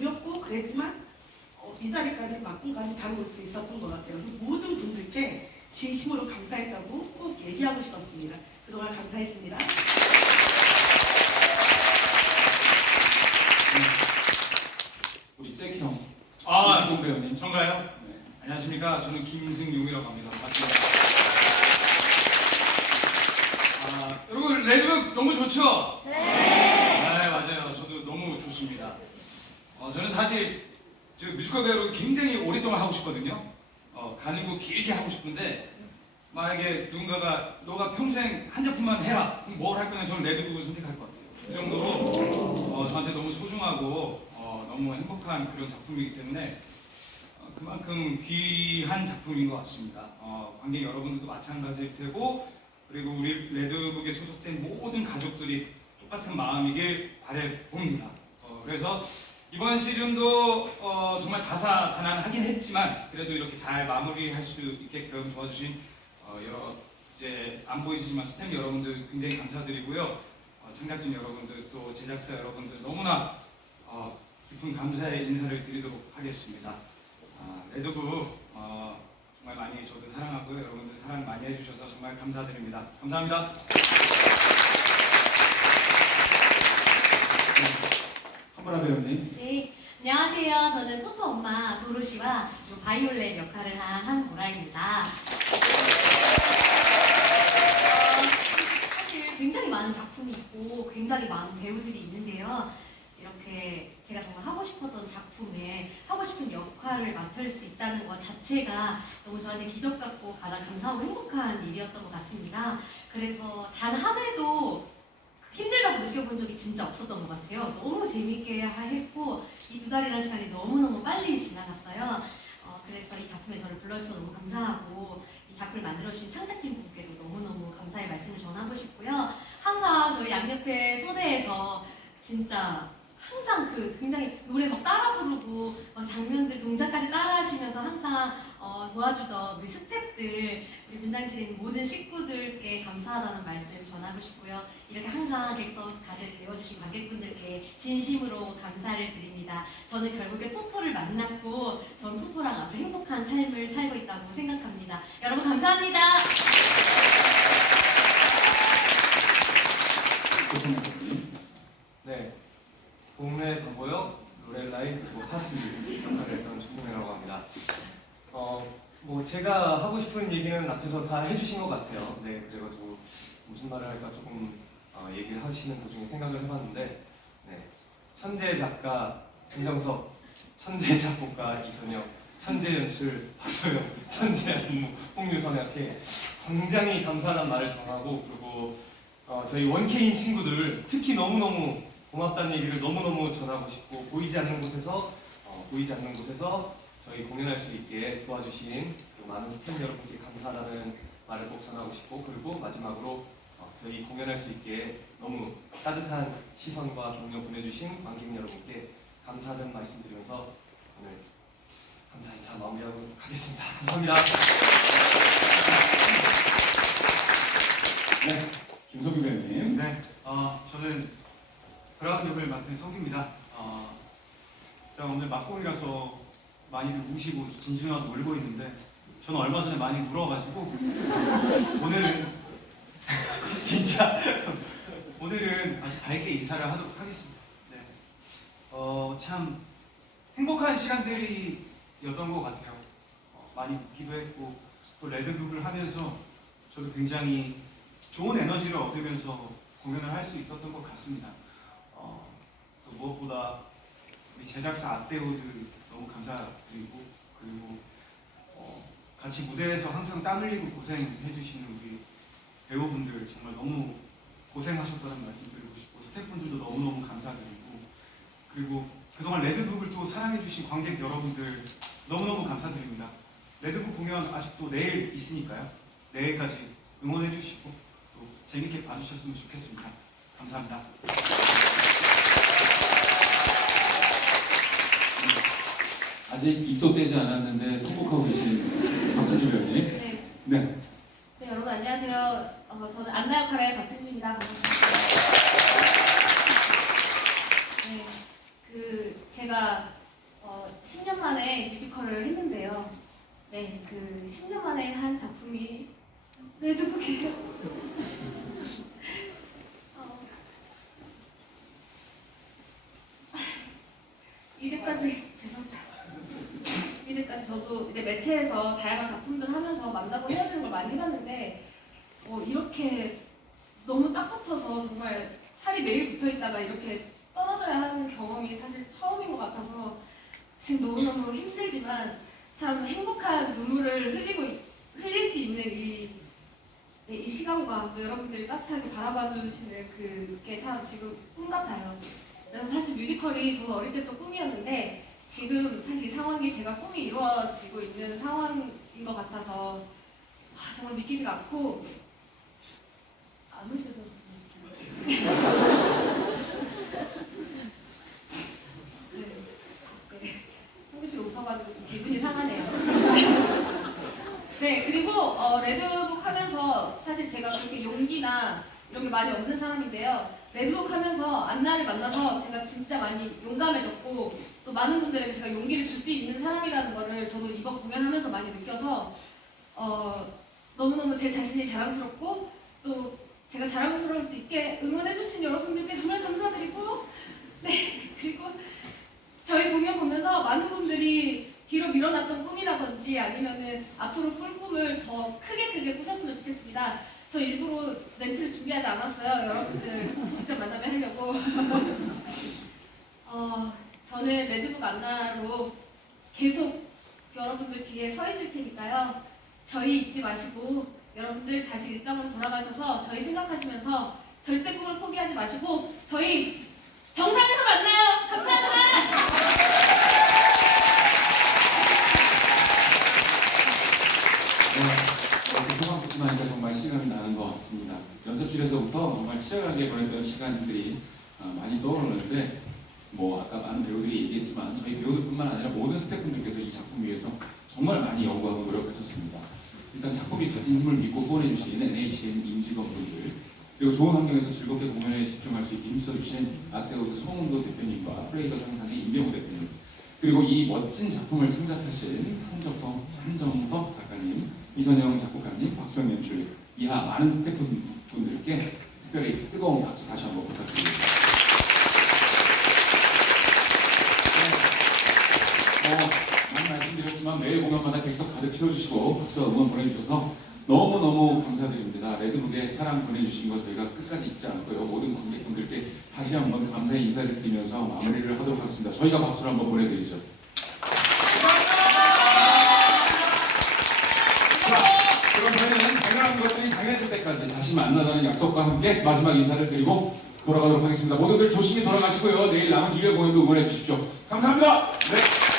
두렵고 그랬지만 어, 이 자리까지 만큼까지 잘 올 수 있었던 것 같아요. 모든 분들께 진심으로 감사했다고 꼭 얘기하고 싶었습니다. 그동안 감사했습니다. 우리 잭 형 아, 이승공 배우님. 전가요? 네. 안녕하십니까. 저는 김승용이라고 합니다. 반갑습니다. 아, 여러분, 레드북 너무 좋죠? 네. 맞아요. 저도 너무 좋습니다. 어, 저는 사실 저 뮤지컬 배우를 굉장히 오랫동안 하고 싶거든요. 어, 가는 거 길게 하고 싶은데 만약에 누군가가 너가 평생 한 작품만 해라. 그럼 뭘 할 거냐? 저는 레드북을 선택할 것 같아요. 그 정도로 어, 저한테 너무 소중하고 어, 너무 행복한 그런 작품이기 때문에 어, 그만큼 귀한 작품인 것 같습니다. 어, 관객 여러분들도 마찬가지일 테고 그리고 우리 레드북에 소속된 모든 가족들이 똑같은 마음이길 바래 봅니다. 어, 그래서 이번 시즌도 어, 정말 다사다난하긴 했지만 그래도 이렇게 잘 마무리할 수 있게끔 도와주신 어, 여러 이제 안 보이시지만 스태프 여러분들 굉장히 감사드리고요. 어, 창작진 여러분들 또 제작사 여러분들 너무나 어, 깊은 감사의 인사를 드리도록 하겠습니다. 아, 레드북 어, 정말 많이 저도 사랑하고요. 여러분들 사랑 많이 해주셔서 정말 감사드립니다. 감사합니다. 한보라 배우님. 네, 안녕하세요. 저는 포토 엄마 도로시와 또 바이올렛 역할을 한 한보라입니다. 어, 사실 굉장히 많은 작품이 있고 굉장히 많은 배우들이 있는데요. 이렇게 제가 정말 하고 싶었던 작품에 하고 싶은 역할을 맡을 수 있다는 것 자체가 너무 저한테 기적 같고 가장 감사하고 행복한 일이었던 것 같습니다. 그래서 단 한 해도 힘들다고 느껴본 적이 진짜 없었던 것 같아요. 너무 재밌게 했고 이 두 달이라는 시간이 너무너무 빨리 지나갔어요. 어, 그래서 이 작품에 저를 불러주셔서 너무 감사하고 이 작품을 만들어주신 창작진 분께도 너무너무 감사의 말씀을 전하고 싶고요. 항상 저희 양옆에 소대에서 진짜 항상 그 굉장히 노래 막 따라 부르고 막 장면들 동작까지 따라 하시면서 항상 어, 도와주던 우리 스태프들 우리 분장실에 있는 모든 식구들께 감사하다는 말씀 전하고 싶고요. 이렇게 항상 객석 가득 메워주신 관객분들께 진심으로 감사를 드립니다. 저는 결국에 토토를 만났고 전 토토랑 아주 행복한 삶을 살고 있다고 생각합니다. 여러분 감사합니다. 네, 동네 바보요 로렐라이 그리고 파슬리 역할을 했던 조콩이라고 합니다. 어, 뭐 제가 하고 싶은 얘기는 앞에서 다 해주신 것 같아요. 네, 그래가지고 무슨 말을 할까 조금 어, 얘기를 하시는 도중에 생각을 해봤는데, 네, 천재 작가 김정석, 천재 작곡가 이선영, 천재 연출 박소영, 천재 안무 홍유선 이렇게 굉장히 감사하다는 말을 전하고 그리고 어, 저희 원케인 친구들 특히 너무너무 고맙다는 얘기를 너무너무 전하고 싶고 보이지 않는 곳에서 어, 보이지 않는 곳에서 저희 공연할 수 있게 도와주신 그 많은 스태프 여러분께 감사하다는 말을 꼭 전하고 싶고 그리고 마지막으로 어, 저희 공연할 수 있게 너무 따뜻한 시선과 격려 보내주신 관객 여러분께 감사하다는 말씀드리면서 오늘 감사 인사 마무리하도록 하겠습니다. 감사합니다. 네. 김석규 배우님. 네, 어, 저는 브라운 역을 맡은 성규입니다. 어, 일단 오늘 막공이라서 많이들 우시고 진중하고 울고 있는데 저는 얼마 전에 많이 울어가지고 오늘은 진짜 오늘은 아주 밝게 인사를 하도록 하겠습니다. 네, 어, 참 행복한 시간들이었던 것 같아요. 어, 많이 웃기도 했고 또 레드북을 하면서 저도 굉장히 좋은 에너지를 얻으면서 공연을 할 수 있었던 것 같습니다. 어, 또 무엇보다 제작사 앞배우들 너무 감사드리고 그리고 어, 같이 무대에서 항상 땀 흘리고 고생해주시는 우리 배우분들 정말 너무 고생하셨다는 말씀 드리고 싶고 스태프분들도 너무너무 감사드리고 그리고 그동안 레드북을 또 사랑해주신 관객 여러분들 너무너무 감사드립니다. 레드북 공연 아직도 내일 있으니까요. 내일까지 응원해주시고 또 재밌게 봐주셨으면 좋겠습니다. 감사합니다. 아직 입도 떼지 않았는데 통곡하고 계신 박찬주 배우님. 네, 네. 네 여러분 안녕하세요. 어, 저는 안나 역할의 박진주입니다. 반갑습니다. 네, 그 제가 어, 10년 만에 뮤지컬을 했는데요. 네, 그 10년 만에 한 작품이 레드북이에요. 어, 이제까지 죄송합니다. 이제까지 저도 이제 매체에서 다양한 작품들을 하면서 만나고 헤어지는 걸 많이 해봤는데 어, 이렇게 너무 딱 붙어서 정말 살이 매일 붙어 있다가 이렇게 떨어져야 하는 경험이 사실 처음인 것 같아서 지금 너무너무 힘들지만 참 행복한 눈물을 흘리고 있- 흘릴 수 있는 이, 네, 이 시간과 또 여러분들이 따뜻하게 바라봐 주시는 그게 참 지금 꿈 같아요. 그래서 사실 뮤지컬이 저는 어릴 때부터 꿈이었는데 지금 사실 이 상황이 제가 꿈이 이루어지고 있는 상황인 것 같아서 아, 정말 믿기지가 않고 안 오셔서. 성규 씨가 웃어가지고 좀 기분이 상하네요. 네, 그리고 어, 레드북 하면서 사실 제가 그렇게 용기나 이런 게 많이 없는 사람인데요. 레드북 하면서 안나를 만나서 제가 진짜 많이 용감해졌고 또 많은 분들에게 제가 용기를 줄 수 있는 사람이라는 거를 저도 이번 공연하면서 많이 느껴서 어, 너무너무 제 자신이 자랑스럽고 또 제가 자랑스러울 수 있게 응원해주신 여러분들께 정말 감사드리고 네 그리고 저희 공연 보면서 많은 분들이 뒤로 밀어놨던 꿈이라든지 아니면은 앞으로 꿀 꿈을 더 크게 크게 꾸셨으면 좋겠습니다. 저 일부러 멘트를 준비하지 않았어요. 여러분들 직접 만나면 하려고. 어, 저는 레드북 안나로 계속 여러분들 뒤에 서 있을 테니까요. 저희 잊지 마시고 여러분들 다시 일상으로 돌아가셔서 저희 생각하시면서 절대 꿈을 포기하지 마시고 저희 정상에서 만나요. 감사합니다. 네, 듣고 나니까 정말 실감이 나는 것 같습니다. 연습실에서부터 정말 치열하게 보냈던 시간들이 아, 많이 떠오르는데 뭐 아까 많은 배우들이 얘기했지만 저희 배우들뿐만 아니라 모든 스태프분들께서 이 작품 위해서 정말 많이 연구하고 노력하셨습니다. 일단 작품이 가진 힘을 믿고 후원해주신 NHN 임직원분들 그리고 좋은 환경에서 즐겁게 공연에 집중할 수 있게 힘써주신 아테오드 송은도 대표님과 프레이더 상상의 임명우 대표님 그리고 이 멋진 작품을 창작하신 한정석, 한정석 작가님, 이선영 작곡가님, 박수영 연출 이하 많은 스태프분들께 특별히 뜨거운 박수 다시 한번 부탁드립니다. 네. 어, 많이 말씀드렸지만 매일 공연마다 객석 가득 채워주시고 박수와 응원 보내주셔서 너무너무 감사드립니다. 레드북에 사랑 보내주신 거 저희가 끝까지 잊지 않고요. 모든 관객분들께 다시 한번 감사의 인사를 드리면서 마무리를 하도록 하겠습니다. 저희가 박수를 한번 보내드리죠. 자, 그럼 저희는 당연한 것들이 당연해질 때까지 다시 만나자는 약속과 함께 마지막 인사를 드리고 돌아가도록 하겠습니다. 모두들 조심히 돌아가시고요. 내일 남은 2회 공연도 응원해 주십시오. 감사합니다. 네.